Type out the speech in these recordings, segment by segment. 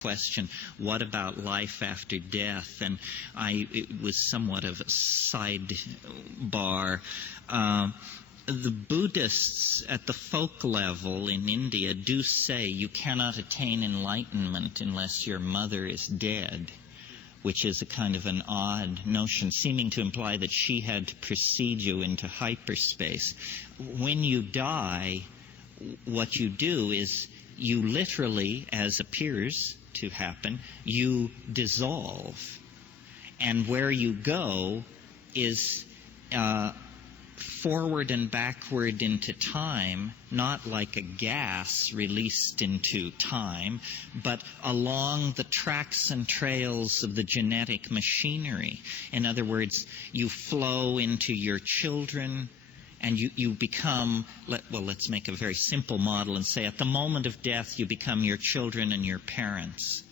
question, what about life after death? And it was somewhat of a sidebar. The Buddhists at the folk level in India do say you cannot attain enlightenment unless your mother is dead, which is a kind of an odd notion, seeming to imply that she had to precede you into hyperspace. When you die, what you do is you literally, as appears to happen, you dissolve. And where you go is forward and backward into time, not like a gas released into time, but along the tracks and trails of the genetic machinery. In other words, you flow into your children, and you become, let's make a very simple model and say at the moment of death you become your children and your parents.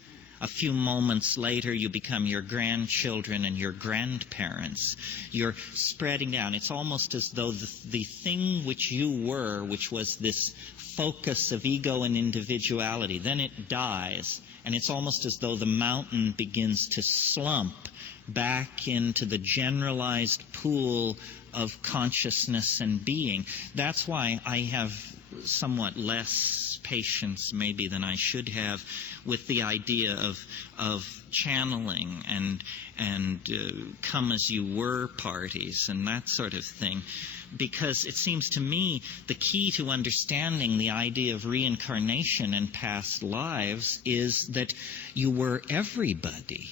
A few moments later you become your grandchildren and your grandparents. You're spreading down. It's almost as though the thing which you were, which was this focus of ego and individuality, then it dies, and it's almost as though the mountain begins to slump back into the generalized pool of consciousness and being. That's why I have somewhat less patience maybe than I should have with the idea of channeling and come as you were parties and that sort of thing, because it seems to me the key to understanding the idea of reincarnation and past lives is that you were everybody.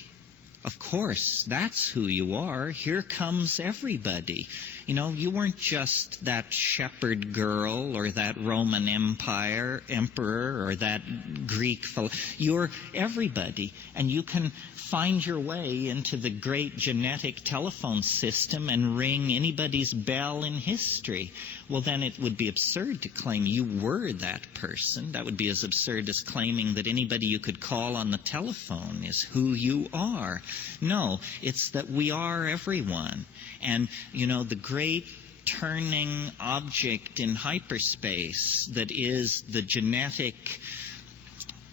Of course, that's who you are. Here comes everybody. You know, you weren't just that shepherd girl or that Roman emperor or that Greek fellow. You're everybody, and you can find your way into the great genetic telephone system and ring anybody's bell in history. Well, then it would be absurd to claim you were that person. That would be as absurd as claiming that anybody you could call on the telephone is who you are. No, it's that we are everyone. And, you know, the great turning object in hyperspace that is the genetic,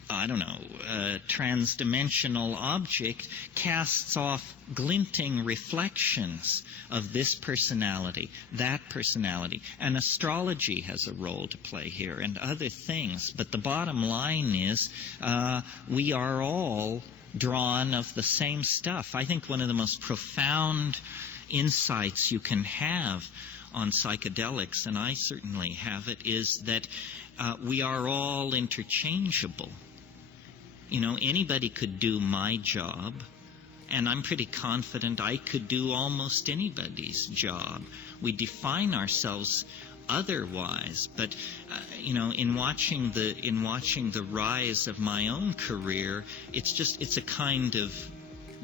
transdimensional object casts off glinting reflections of this personality, that personality. And astrology has a role to play here and other things. But the bottom line is we are all drawn of the same stuff. I think one of the most profound insights you can have on psychedelics, and I certainly have it, is that we are all interchangeable. You know, anybody could do my job, and I'm pretty confident I could do almost anybody's job. We define ourselves otherwise, but in watching the rise of my own career, it's a kind of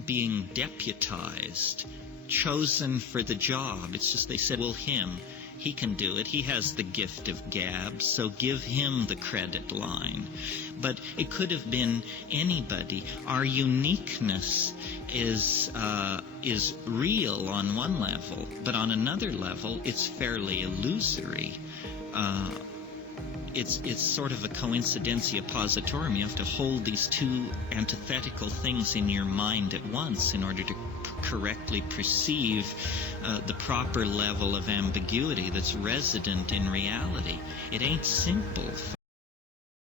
being deputized, chosen for the job. It's just they said, well, he can do it. He has the gift of gab, so give him the credit line. But it could have been anybody. Our uniqueness is real on one level, but on another level, it's fairly illusory. It's sort of a coincidentia positorum. You have to hold these two antithetical things in your mind at once in order to correctly perceive the proper level of ambiguity that's resident in reality. It ain't simple.